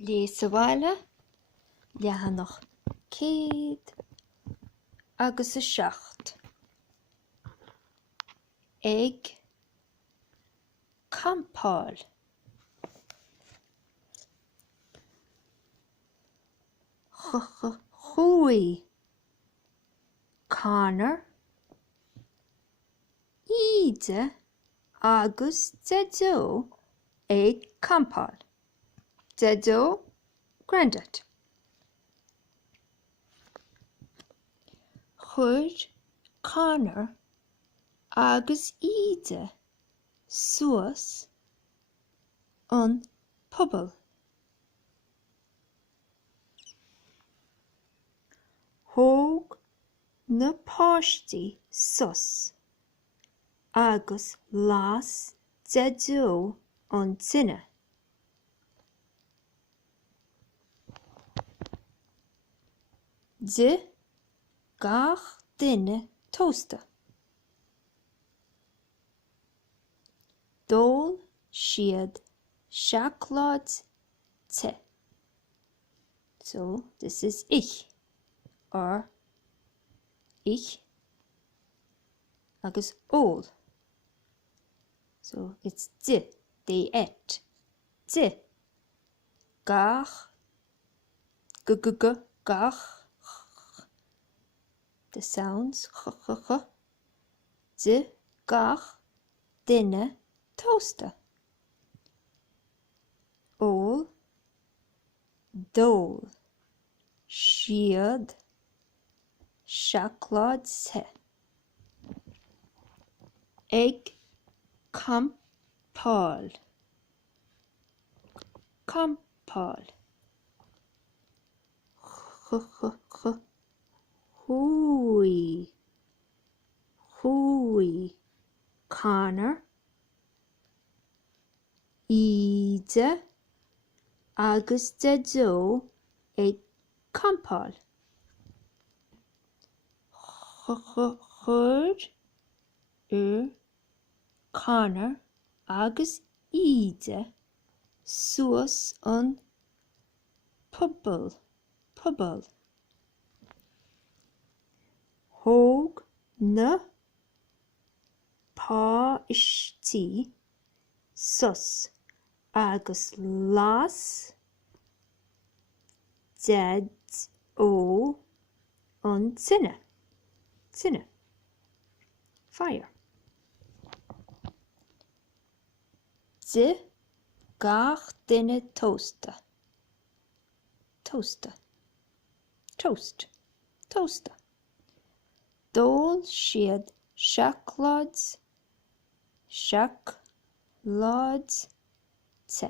Leise Bhaile, leathanach céad agus a seacht. Ag Campail. Chúi Connor Ide agus Dedo ag Campail. Dedo Grandad. Chur Connor agus Ide suas an pobl. Thóg na páistí sus agus las Dedo an tine. De gach duine tósta. Dól siad seachlad te. So this is ich, or ich agus all. So it's they ate. Gach, gach. The sounds de gach duine tósta. All dól siad seachlad te. Ag Campail. Campail. Chúi Connor Ide agus Dedo ag Campail. Chur Connor agus Ide suas an pobl. Thóg na páistí sus agus las Dedo an tine. Fire. De gach duine tósta. Toast. Dól siad seachlad te.